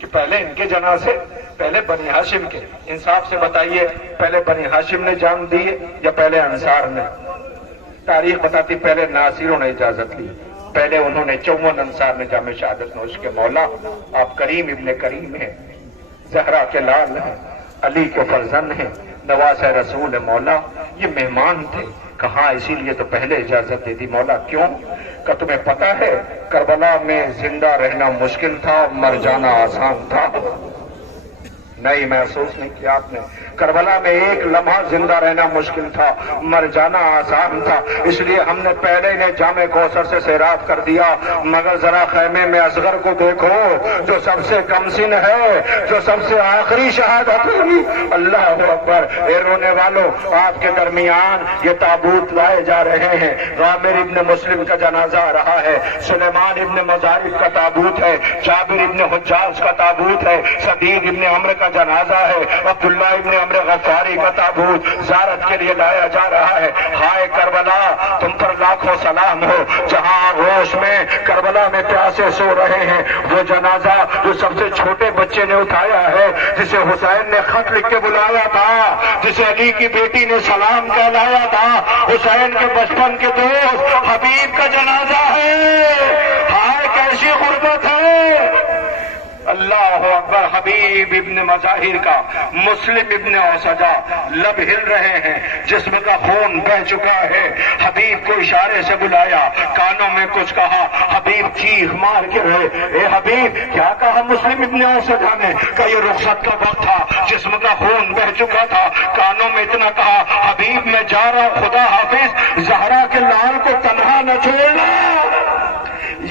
کہ پہلے ان کے جنازے پہلے بنی ہاشم کے. انصاف سے بتائیے پہلے بنی ہاشم نے جان دی یا پہلے انصار نے؟ تاریخ بتاتی پہلے ناصروں نے اجازت لی. پہلے انہوں نے 54 انصار نے جامع شہادت نوش کے. مولا آپ کریم ابن کریم ہیں, زہرا کے لال ہیں, علی کے فرزند ہیں, نواز رسول ہے. مولا یہ مہمان تھے. کہاں اسی لیے تو پہلے اجازت دے دی. مولا کیوں؟ کہ تمہیں پتا ہے کربلا میں زندہ رہنا مشکل تھا, مر جانا آسان تھا. نہیں محسوس نہیں کیا آپ نے؟ کربلا میں ایک لمحہ زندہ رہنا مشکل تھا, مر جانا آسان تھا. اس لیے ہم نے پہلے انہیں جامع کوثر سے سیراب کر دیا. مگر ذرا خیمے میں اصغر کو دیکھو جو سب سے کم سن ہے, جو سب سے آخری شہادت ہوگی. اللہ اکبر. اے رونے والوں, آپ کے درمیان یہ تابوت لائے جا رہے ہیں. غامر ابن مسلم کا جنازہ آ رہا ہے. سلیمان ابن مزارب کا تابوت ہے. جابر ابن حجاج کا تابوت ہے. صدیق ابن عمرو کا جنازہ ہے. عبداللہ ابن عمرو غفاری کا تابوت زیارت کے لیے لایا جا رہا ہے. ہائے کربلا, تم پر لاکھوں سلام ہو. جہاں آغوش میں کربلا میں پیاسے سو رہے ہیں, وہ جنازہ جو سب سے چھوٹے بچے نے اٹھایا ہے, جسے حسین نے خط لکھ کے بلایا تھا, جسے علی کی بیٹی نے سلام کہلایا تھا, حسین کے بچپن کے دوست حبیب کا جنازہ ہے. ہائے کیسی غربت ہے. اللہ اکبر. حبیب ابن مظاہر کا مسلم ابن اوسجا لب ہل رہے ہیں, جسم کا خون بہ چکا ہے. حبیب کو اشارے سے بلایا, کانوں میں کچھ کہا. حبیب چیخ مار کے رہے. اے حبیب کیا کہا مسلم ابن اوسجا نے؟ کہ یہ رخصت کا وقت تھا, جسم کا خون بہ چکا تھا. کانوں میں اتنا کہا, حبیب میں جا رہا, خدا حافظ, زہرا کے لال کو تنہا نہ چھوڑنا.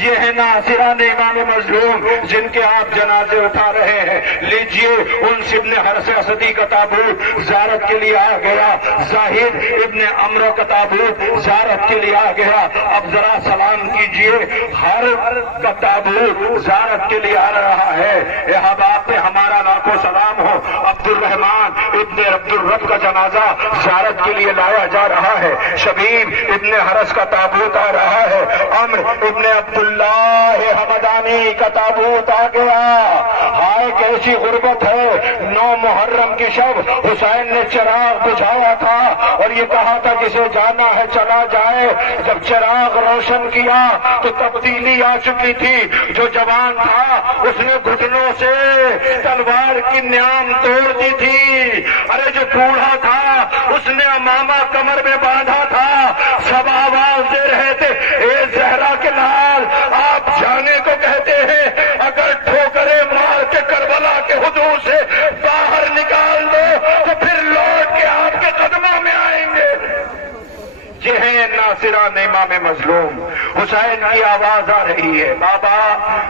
یہ ہے ناصران امام مظلوم جن کے آپ جنازے اٹھا رہے ہیں. لیجئے انس ابن حرث اسدی کا تابوت زیارت کے لیے آ گیا. زاہد ابن عمرو کا تابوت زیارت کے لیے آ گیا. اب ذرا سلام کیجئے. ہر کا تابوت زیارت کے لیے آ رہا ہے. احباب پہ ہمارا لاکھوں سلام ہو. عبد الرحمان ابن عبد الرب کا جنازہ زیارت کے لیے لایا جا رہا ہے. شبیب ابن حرس کا تابوت آ رہا ہے. عمر ابن عبداللہ حمدانی کا تابوت آ گیا. ہائے کیسی غربت ہے. 9 محرم کی شب حسین نے چراغ بجھایا تھا اور یہ کہا تھا جسے جانا ہے چلا جائے. جب چراغ روشن کیا تو تبدیلی آ چکی تھی. جو جوان تھا اس نے گھٹنوں سے تلوار کی نیام توڑ دی تھی. ارے جو بوڑھا تھا اس نے امامہ کمر میں باندھا تھا. سب آواز دے رہے تھے اے زہرا کے لال آپ جانے کو کہتے ہیں. اگر ٹھوکریں مار کے کربلا کے حدود سے باہر نکال دو تو پھر لوٹ کے آپ کے قدموں میں آئیں گے. یہ ہے ناصران امام مظلوم. حسین کی آواز آ رہی ہے بابا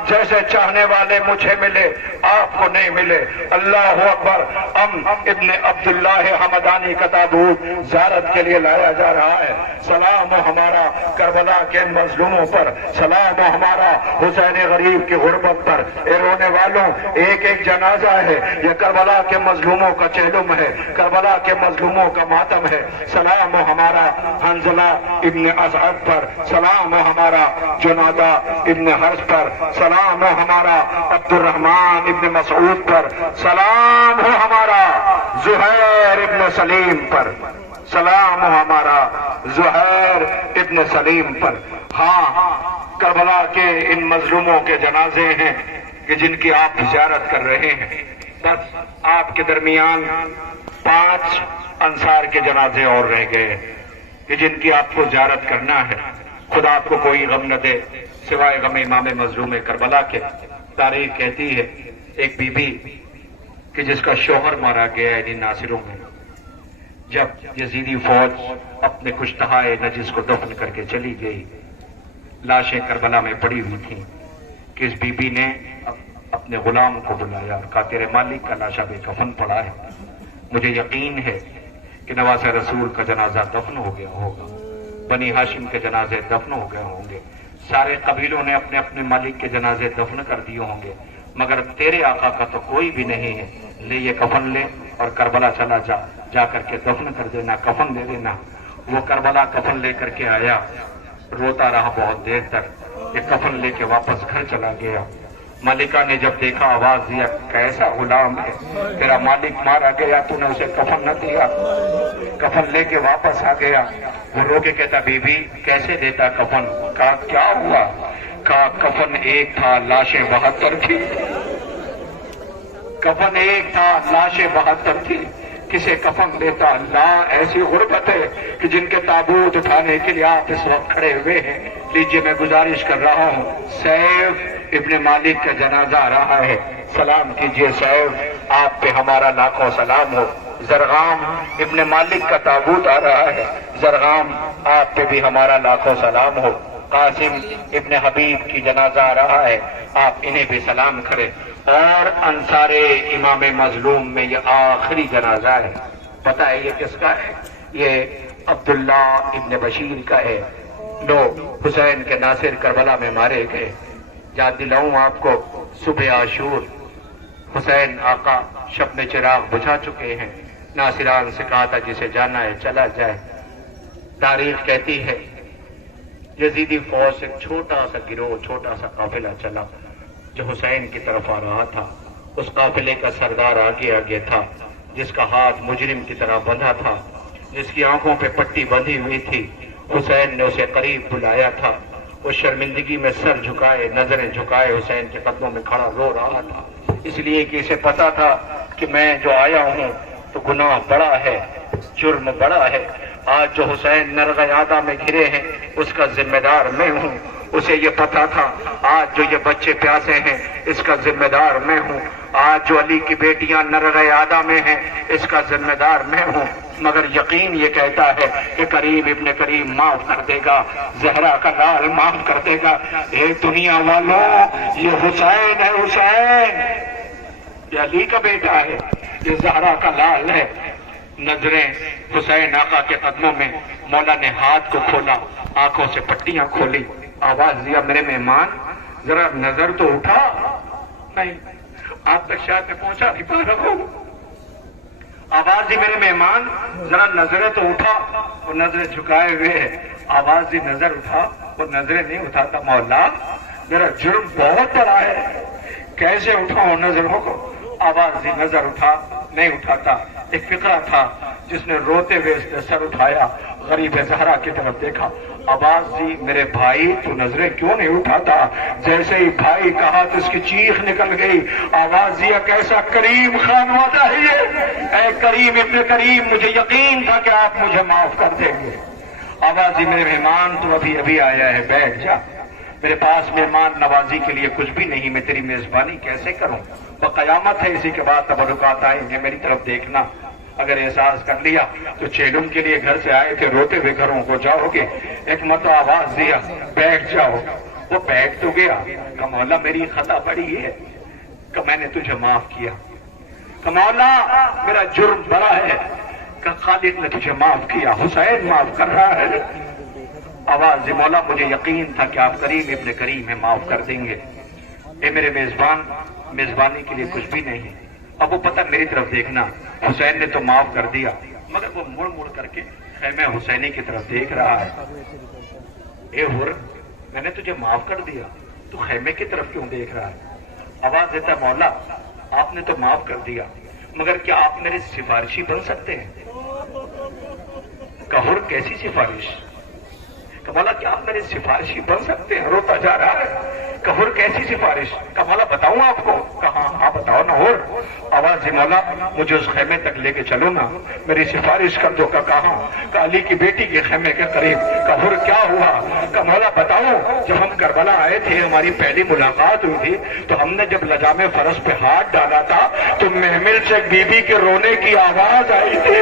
جیسے چاہنے والے مجھے ملے آپ کو نہیں ملے. اللہ اکبر. ابن عبداللہ حمدانی کا تابوت زیارت کے لیے لایا جا رہا ہے. سلام ہو ہمارا کربلا کے مظلوموں پر. سلام ہو ہمارا حسین غریب کی غربت پر. اے رونے والوں ایک ایک جنازہ ہے. یہ کربلا کے مظلوموں کا چہلم ہے. کربلا کے مظلوموں کا ماتم ہے. سلام ہو ہمارا حنظلہ ابن اسعد پر. سلام ہو ہمارا جنادہ ابن حرث پر. سلام ہو ہمارا عبد الرحمان ابن مسعود پر. سلام ہو ہمارا زہیر ابن سلیم پر. سلام ہو ہمارا زہیر ابن سلیم پر. ہاں کربلا کے ان مظلوموں کے جنازے ہیں کہ جن کی آپ زیارت کر رہے ہیں. بس آپ کے درمیان 5 انصار کے جنازے اور رہ گئے کہ جن کی آپ کو زیارت کرنا ہے. خدا آپ کو کوئی غم نہ دے سوائے غم امام مظلوم کربلا کے. تاریخ کہتی ہے ایک بی بی کہ جس کا شوہر مارا گیا ان ناصروں میں. جب یزیدی فوج اپنے کشتہائے نجس کو دفن کر کے چلی گئی لاشیں کربلا میں پڑی ہوئی تھیں کہ اس بی بی نے اپنے غلام کو بلایا اور کہا تیرے مالک کا لاشا بے کفن پڑا ہے. مجھے یقین ہے کہ نواسہ رسول کا جنازہ دفن ہو گیا ہوگا. بنی ہاشم کے جنازے دفن ہو گئے ہوں گے. سارے قبیلوں نے اپنے اپنے مالک کے جنازے دفن کر دیے ہوں گے مگر تیرے آقا کا تو کوئی بھی نہیں ہے. لے یہ کفن لے اور کربلا چلا جا کر کے دفن کر دینا. کفن دے دینا. وہ کربلا کفن لے کر کے آیا. روتا رہا بہت دیر تک. یہ کفن لے کے واپس گھر چلا گیا. مالکہ نے جب دیکھا آواز دیا کیسا غلام ہے تیرا مالک مارا گیا تو نے اسے کفن نہ دیا. کفن لے کے واپس آ گیا. وہ رو کے کہتا بی بی کیسے دیتا کفن. کہا کیا ہوا. کہا کفن ایک تھا لاشیں 72 تھی. کفن ایک تھا لاشیں 72 تھی. کسے کفن دیتا. اللہ ایسی غربت ہے کہ جن کے تابوت اٹھانے کے لیے آپ اس وقت کھڑے ہوئے ہیں. لیجیے میں گزارش کر رہا ہوں سیف ابن مالک کا جنازہ آ رہا ہے. سلام کیجئے سیف آپ پہ ہمارا لاکھوں سلام ہو. زرغام ابن مالک کا تابوت آ رہا ہے. زرغام آپ پہ بھی ہمارا لاکھوں سلام ہو. قاسم ابن حبیب کی جنازہ آ رہا ہے. آپ انہیں بھی سلام کریں. اور انصار امام مظلوم میں یہ آخری جنازہ ہے. پتہ ہے یہ کس کا ہے. یہ عبداللہ ابن بشیر کا ہے. لو حسین کے ناصر کربلا میں مارے گئے. یاد دلاؤں آپ کو صبح عاشور حسین آقا شب میں چراغ بجھا چکے ہیں. ناصران سے کہا تھا جسے جانا ہے چلا جائے. تاریخ کہتی ہے یزیدی فوج سے چھوٹا سا گروہ چھوٹا سا قافلہ چلا جو حسین کی طرف آ رہا تھا. اس قافلے کا سردار آگے آگے تھا جس کا ہاتھ مجرم کی طرح بندھا تھا جس کی آنکھوں پہ پٹی بندھی ہوئی تھی. حسین نے اسے قریب بلایا تھا. وہ شرمندگی میں سر جھکائے نظریں جھکائے حسین کے قدموں میں کھڑا رو رہا تھا. اس لیے کہ اسے پتا تھا کہ میں جو آیا ہوں تو گناہ بڑا ہے جرم بڑا ہے. آج جو حسین نرغ یادہ میں گرے ہیں اس کا ذمہ دار میں ہوں. اسے یہ پتا تھا آج جو یہ بچے پیاسے ہیں اس کا ذمہ دار میں ہوں، آج جو علی کی بیٹیاں نرغے آدھا میں ہیں اس کا ذمہ دار میں ہوں، مگر یقین یہ کہتا ہے کہ کریم ابن کریم معاف کر دے گا، زہرا کا لال معاف کر دے گا۔ اے دنیا والوں، یہ حسین ہے، حسین یہ علی کا بیٹا ہے، یہ زہرا کا لال ہے۔ نظریں حسین آقا کے قدموں میں، مولا نے ہاتھ کو کھولا، آنکھوں سے پٹیاں کھولی، آواز دیا میرے مہمان ذرا نظر تو اٹھا، نہیں آپ تک شاید میں پہنچا نہیں پا رہا ہوں، آواز دی میرے مہمان ذرا نظریں تو اٹھا، وہ نظریں جھکائے ہوئے ہے، آواز دی نظر اٹھا، وہ نظریں نہیں اٹھاتا، مولا میرا جرم بہت بڑا ہے، کیسے اٹھاؤں نظروں کو؟ آواز دی نظر اٹھا، نہیں اٹھاتا۔ ایک فقرہ تھا جس نے روتے ہوئے اس نے سر اٹھایا، غریب زہرا کی طرف دیکھا، آواز دی میرے بھائی تو نظریں کیوں نہیں اٹھاتا؟ جیسے ہی بھائی کہا تو اس کی چیخ نکل گئی، آواز دیا کیسا کریم خانوادہ ہے یہ، اے کریم ابن کریم مجھے یقین تھا کہ آپ مجھے معاف کر دیں گے۔ آواز دی میرے مہمان تو ابھی ابھی آیا ہے، بیٹھ جا، میرے پاس مہمان نوازی کے لیے کچھ بھی نہیں، میں تیری میزبانی کیسے کروں؟ وہ قیامت ہے، اسی کے بعد تبرکات آئیں گے، میری طرف دیکھنا، اگر احساس کر لیا تو چیلم کے لیے گھر سے آئے تھے، روتے ہوئے گھروں کو جاؤ گے، ایک مرتبہ آواز دیا بیٹھ جاؤ، وہ بیٹھ تو گیا، کہ مولا میری خطا بڑی ہے کہ میں نے تجھے معاف کیا، کہ مولا میرا جرم بڑا ہے کہ خالق نے تجھے معاف کیا، حسین معاف کر رہا ہے۔ آواز دی مولا مجھے یقین تھا کہ آپ کریم ابن کریم ہیں، معاف کر دیں گے۔ اے میرے میزبان، میزبانی کے لیے کچھ بھی نہیں، اب وہ پتہ میری طرف دیکھنا، حسین نے تو معاف کر دیا، مگر وہ مڑ مڑ کر کے خیمہ حسینی کی طرف دیکھ رہا ہے۔ اے ہر، میں نے تجھے معاف کر دیا، تو خیمے کی طرف کیوں دیکھ رہا ہے؟ آواز دیتا ہے مولا آپ نے تو معاف کر دیا، مگر کیا آپ میرے سفارشی بن سکتے ہیں؟ کہ ہر کیسی سفارش؟ کہ مولا کیا آپ میرے سفارشی بن سکتے ہیں؟ روتا جا رہا ہے، کہ ہر کیسی سفارش؟ کہ مولا بتاؤں آپ کو؟ کہاں ہاں بتاؤ نا ہر۔ آواز دی مولا مجھے اس خیمے تک لے کے چلو نا، میری سفارش کر دو۔ کہ کہاں؟ کہ علی کی بیٹی کے خیمے کے قریب۔ کہ ہر کیا ہوا؟ کہ مولا بتاؤں، جب ہم کربلا آئے تھے ہماری پہلی ملاقات ہوئی تھی تو ہم نے جب لجام فرس پہ ہاتھ ڈالا تھا تو محمل سے بی بی کے رونے کی آواز آئی تھی۔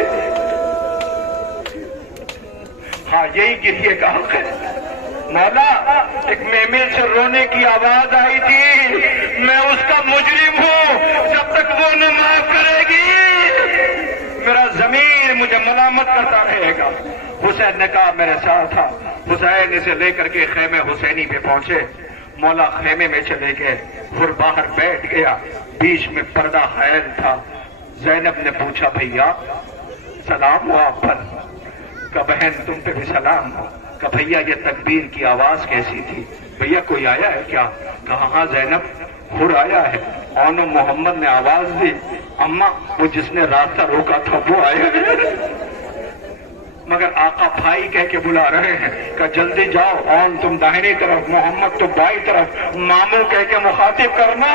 ہاں یہی گریے کا حق ہے مولا، ایک محمل سے رونے کی آواز آئی تھی، میں اس کا مجرم ہوں، جب تک وہ نہ معاف کرے گی میرا ضمیر مجھے ملامت کرتا رہے گا۔ حسین نے کہا میرے ساتھ تھا، حسین اسے لے کر کے خیمے حسینی پہ پہنچے، مولا خیمے میں چلے گئے، پھر باہر بیٹھ گیا، بیچ میں پردہ خیر تھا۔ زینب نے پوچھا بھیا سلام ہو آپ پر؟ کہ بہن تم پہ بھی سلام ہو۔ کہ بھیا یہ تکبیر کی آواز کیسی تھی؟ بھیا کوئی آیا ہے کیا؟ کہا ہاں زینب خود آیا ہے، اونو محمد نے آواز دی، اماں وہ جس نے راستہ روکا تھا وہ آیا ہے، مگر آقا بھائی کہہ کے بلا رہے ہیں کہ جلدی جاؤ، اون تم داہنی طرف، محمد تو بائیں طرف، ماموں کہہ کے مخاطب کرنا۔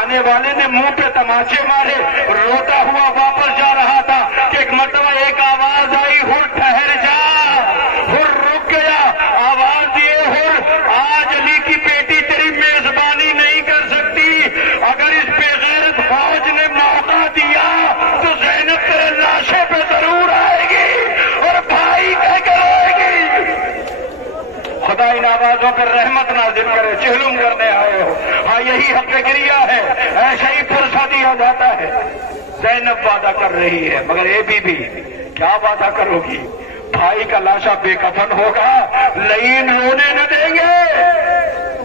آنے والے نے منہ پہ تماچے مارے، روتا ہوا واپس جا رہا تھا کہ ایک مرتبہ ایک آواز آئی، ہر ٹھہر جا، ہر رک گیا، آواز دیے ہر آج علی کی بیٹی تیری میزبانی نہیں کر سکتی، اگر اس بے غیرت فوج نے موقع دیا تو زینب تیرے لاشے پہ ضرور آئے گی اور بھائی کہہ کے روئے گی۔ خدا ان آوازوں پر رحمت نازل کرے، چہلم کرنے آئے ہو، ہاں یہی حق گریہ ہے، ایسا ہی فرصہ دیا جاتا ہے۔ زینب وعدہ کر رہی ہے، مگر اے بی بی کیا وعدہ کرو گی؟ بھائی کا لاشا بے کفن ہوگا، لعین رونے نہ دیں گے۔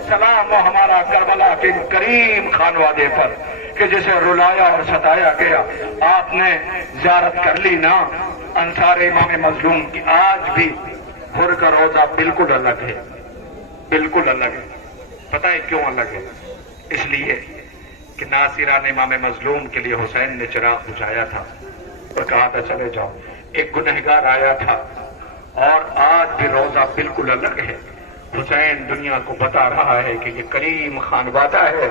سلام ہو ہمارا کربلا کے کریم خانوادے پر کہ جسے رلایا اور ستایا گیا۔ آپ نے زیارت کر لی نا انصار امام مظلوم کی؟ آج بھی ہر کا روزہ بالکل الگ ہے، بالکل الگ ہے۔ پتہ ہے کیوں الگ ہے؟ اس لیے کہ ناصران امام مظلوم کے لیے حسین نے چراغ بجھایا تھا اور کہا تھا چلے جاؤ، ایک گنہگار آیا تھا، اور آج بھی روزہ بالکل الگ ہے۔ حسین دنیا کو بتا رہا ہے کہ یہ کریم خانوادہ ہے،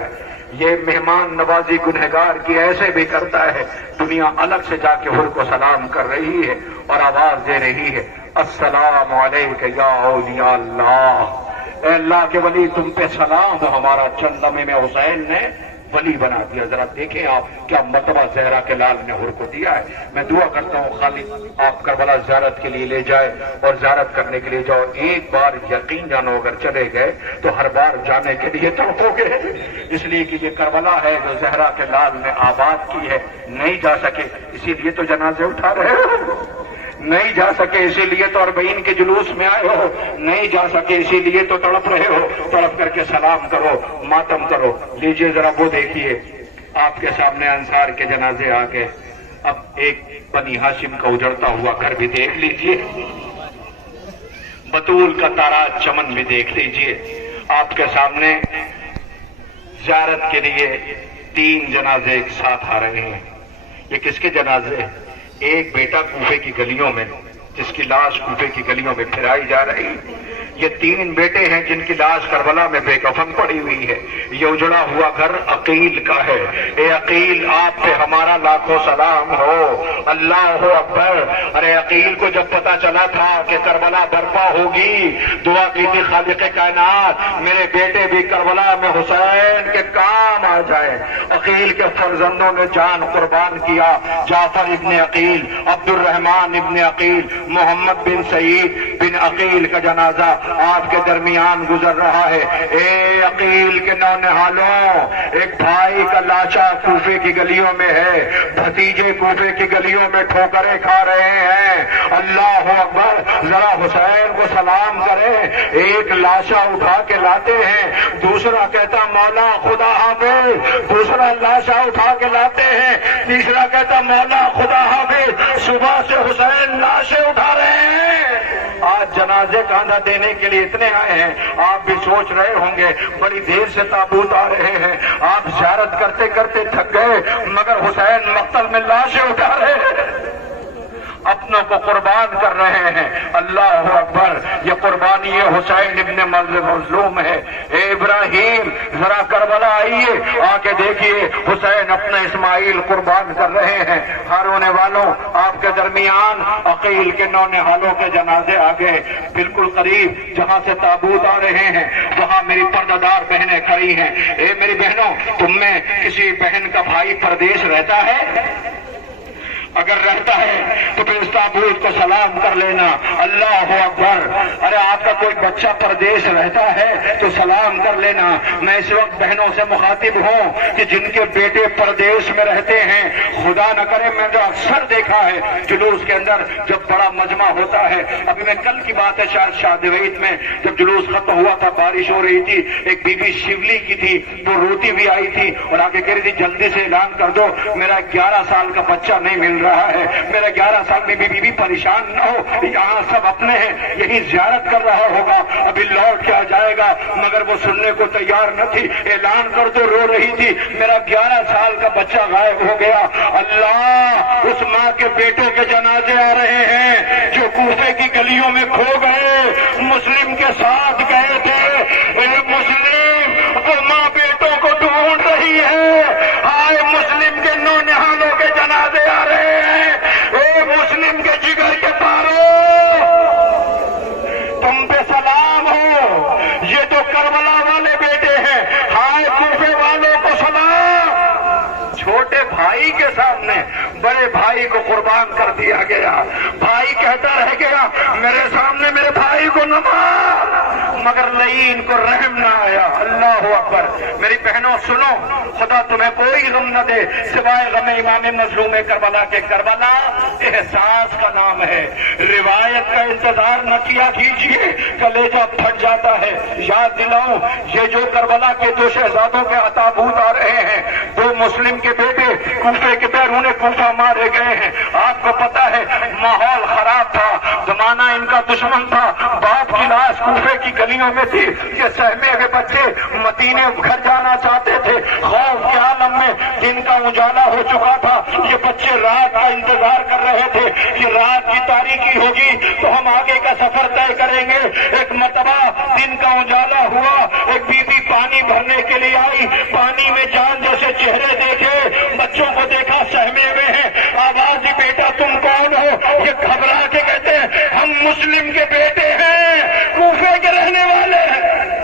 یہ مہمان نوازی گنہگار کی ایسے بھی کرتا ہے۔ دنیا الگ سے جا کے ہر کو سلام کر رہی ہے اور آواز دے رہی ہے، السلام علیکم یا اولیاء اللہ، اے اللہ کے ولی تم پہ سلام ہو، ہمارا چند لمحے میں حسین نے ولی بنا دیا۔ ذرا دیکھیں آپ کیا مرتبہ زہرا کے لال نے حر کو دیا ہے۔ میں دعا کرتا ہوں خالد آپ کربلا زیارت کے لیے لے جائے اور زیارت کرنے کے لیے جاؤ۔ ایک بار یقین جانو اگر چلے گئے تو ہر بار جانے کے لیے تڑپو گے، اس لیے کہ یہ کربلا ہے جو زہرا کے لال نے آباد کی ہے۔ نہیں جا سکے اسی لیے تو جنازے اٹھا رہے ہو، نہیں جا سکے اسی لیے تو اربعین کے جلوس میں آئے ہو، نہیں جا سکے اسی لیے تو تڑپ رہے ہو۔ تڑپ کر کے سلام کرو، ماتم کرو۔ لیجئے ذرا وہ دیکھیے آپ کے سامنے انصار کے جنازے آ گئے۔ اب ایک بنی ہاشم کا اجڑتا ہوا گھر بھی دیکھ لیجئے، بطول کا تاراج چمن بھی دیکھ لیجئے۔ آپ کے سامنے زیارت کے لیے 3 جنازے ایک ساتھ آ رہے ہیں۔ یہ کس کے جنازے ہیں؟ ایک بیٹا کوفے کی گلیوں میں، جس کی لاش کوفے کی گلیوں میں پھرائی جا رہی ہے۔ یہ 3 بیٹے ہیں جن کی لاش کربلا میں بے کفن پڑی ہوئی ہے۔ یہ اجڑا ہوا گھر عقیل کا ہے۔ اے عقیل آپ پہ ہمارا لاکھوں سلام ہو، اللہ اکبر۔ ارے عقیل کو جب پتا چلا تھا کہ کربلا برپا ہوگی، دعا کی تھی خالق کائنات میرے بیٹے بھی کربلا میں حسین کے کام آ جائیں۔ عقیل کے فرزندوں نے جان قربان کیا۔ جعفر ابن عقیل، عبد الرحمن ابن عقیل، محمد بن سعید بن عقیل کا جنازہ آپ کے درمیان گزر رہا ہے۔ اے عقیل کے نونہالوں، ایک بھائی کا لاشا کوفے کی گلیوں میں ہے، بھتیجے کوفے کی گلیوں میں ٹھوکریں کھا رہے ہیں۔ اللہ اکبر، ذرا حسین کو سلام کریں۔ ایک لاشا اٹھا کے لاتے ہیں، دوسرا کہتا مولا خدا حافظ، دوسرا لاشا اٹھا کے لاتے ہیں، تیسرا کہتا مولا خدا حافظ۔ صبح سے حسین لاشیں اٹھا رہے ہیں۔ آج جنازے کاندھا دینے کے لیے اتنے آئے ہیں، آپ بھی سوچ رہے ہوں گے بڑی دیر سے تابوت آ رہے ہیں، آپ زیارت کرتے کرتے تھک گئے، مگر حسین مقتل میں لاشیں اٹھا رہے ہیں، اپنوں کو قربان کر رہے ہیں۔ اللہ اکبر، یہ قربانی حسین ابن مظلوم ہے۔ اے ابراہیم ذرا کربلا آئیے، آ کے دیکھیے حسین اپنا اسماعیل قربان کر رہے ہیں۔ ہارونے والوں، آپ کے درمیان عقیل کے نونہالوں کے جنازے آ گئے۔ بالکل قریب جہاں سے تابوت آ رہے ہیں وہاں میری پردہ دار بہنیں کھڑی ہیں۔ اے میری بہنوں، تم میں کسی بہن کا بھائی پردیس رہتا ہے؟ اگر رہتا ہے تو پھر اس تابوت کو سلام کر لینا۔ اللہ اکبر۔ ارے آپ کا کوئی بچہ پردیس رہتا ہے تو سلام کر لینا۔ میں اس وقت بہنوں سے مخاطب ہوں کہ جن کے بیٹے پردیس میں رہتے ہیں، خدا نہ کرے، میں نے اکثر دیکھا ہے جلوس کے اندر جب بڑا مجمع ہوتا ہے۔ ابھی میں کل کی بات ہے، شاید شادیویت میں جب جلوس ختم ہوا تھا، بارش ہو رہی تھی، ایک بی بی شیولی کی تھی، وہ روتی بھی آئی تھی اور آگے کہہ رہی تھی جلدی سے اعلان کر دو میرا 11 سال کا بچہ نہیں مل رہا ہے، میرا 11 سال میں بھی پریشان نہ ہو، یہاں سب اپنے ہیں، یہی زیارت کر رہا ہوگا، ابھی لوٹ کے آ جائے گا، مگر وہ سننے کو تیار نہ تھی۔ اعلان کر دو، رو رہی تھی میرا 11 سال کا بچہ غائب ہو گیا۔ اللہ، اس ماں کے بیٹوں کے جنازے آ رہے ہیں جو کوفے کی گلیوں میں کھو گئے، مسلم کے ساتھ گئے تھے۔ مسلم وہ ماں بیٹوں کو ڈھونڈ رہی ہے۔ آئے مسلم کے نونہالوں کے جنازے آ رہے ہیں۔ اے مسلم کے جگر کے پارو، تم پہ سلام ہو۔ یہ تو کربلا والے بیٹے ہیں، ہائے کوفے والوں کو سلام۔ چھوٹے بھائی کے سامنے بڑے بھائی کو قربان کر دیا گیا۔ بھائی کہتا رہ گیا میرے سامنے میرے بھائی کو نہ مار، مگر لعین کو رحم نہ آیا۔ اللہ اکبر۔ میری بہنوں سنو، خدا تمہیں کوئی غم نہ دے سوائے غم امام مظلوم کربلا کے۔ کربلا احساس کا نام ہے، روایت کا انتظار نہ کیا کیجیے، کلیجہ پھٹ جاتا ہے۔ یاد دلاؤں، یہ جو کربلا کے 2 شہزادوں کے تابوت آ رہے ہیں، 2 مسلم کے بیٹے کوفے کے بیرون کوفہ مارے گئے ہیں۔ آپ کو پتا ہے ماحول خراب تھا، زمانہ ان کا دشمن تھا، باپ کی لاش کوفے کی گلیوں میں تھی، یہ سہمے ہوئے بچے مدینے گھر جانا چاہتے تھے، خوف کے عالم میں دن کا اجالا ہو چکا تھا، یہ بچے رات کا انتظار کر رہے تھے کہ رات کی تاریکی ہوگی تو ہم آگے کا سفر طے کریں گے۔ ایک مرتبہ دن کا اجالا ہوا، ایک بی بی پانی بھرنے کے لیے آئی، پانی میں جان جیسے چہرے دیکھے، بچوں کو دیکھا سہمے ہوئے ہیں، آواز بیٹا تم کون ہو؟ یہ گھبرا کے کہتے ہیں ہم مسلم کے بیٹے ہیں، کوفے کے رہنے والے ہیں۔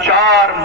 4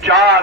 4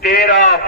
13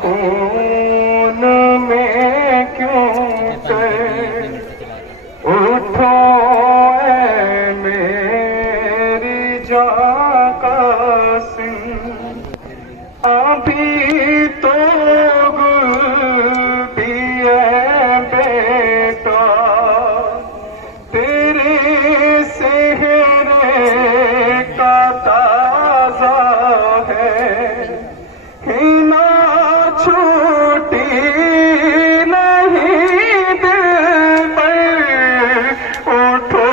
خون میں کیوں کر اٹھو اے میری جاں قاسم، ابھی تو گل بھی ہے بیٹا تیرے سہرے کا تازہ ہے، ہنا چھوٹی نہیں دل پر، اٹھو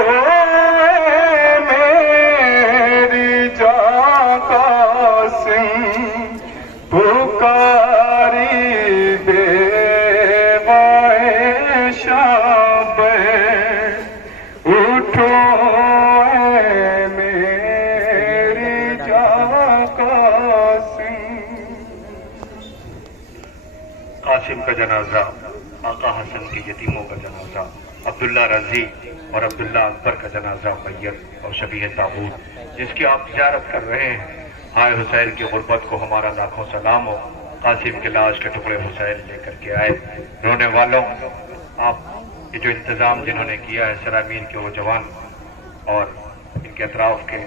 اے میری جاں قاسم، پکاری بیوائے شب، اٹھو اے میری جاں قاسم۔ قاسم کا جنازہ، آقا حسن کے یتیموں کا جنازہ، عبداللہ رضی اور عبداللہ اکبر کا جنازہ میت اور شبیہ تابوت جس کی آپ زیارت کر رہے ہیں، ہائے حسین کی غربت کو ہمارا لاکھوں سلام ہو۔ قاسم کے لاش کے ٹکڑے حسین لے کر کے آئے، رونے والوں آپ یہ جو انتظام جنہوں نے کیا ہے، سرامین کے وہ جوان اور ان کے اطراف کے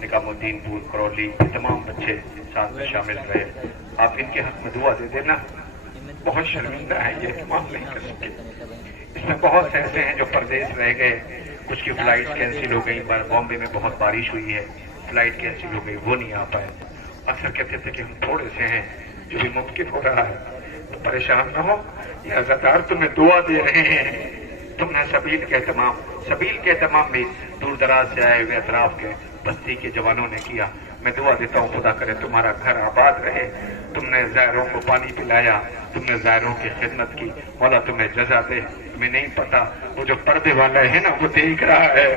نکام الدین پور کرولی تمام بچے ساتھ میں شامل رہے، آپ ان کے حق میں دعا دے دینا۔ بہت شرمندہ ہے یہ اہتمام نہیں کر سکے، اس میں بہت سے ایسے ہیں جو پردیس رہ گئے، کچھ کی فلائٹ کینسل ہو گئی، بامبے میں بہت بارش ہوئی ہے، فلائٹ کینسل ہو گئی، وہ نہیں آ پائے۔ اکثر کہتے تھے کہ ہم تھوڑے سے ہیں، جو بھی ممکن ہو رہا ہے تو پریشان نہ ہو، یہ عزادار تمہیں دعا دے رہے ہیں۔ تم نے سبیل کے اہتمام بھی دور دراز سے آئے ہوئے اطراف کے بستی کے جوانوں نے کیا۔ میں دعا دیتا ہوں خدا کرے تمہارا گھر آباد رہے، تم نے زائروں کو پانی پلایا، تم نے زائروں کی خدمت کی، مولا تمہیں جزا دے۔ تمہیں نہیں پتا وہ جو پردے والا ہے نا وہ دیکھ رہا ہے،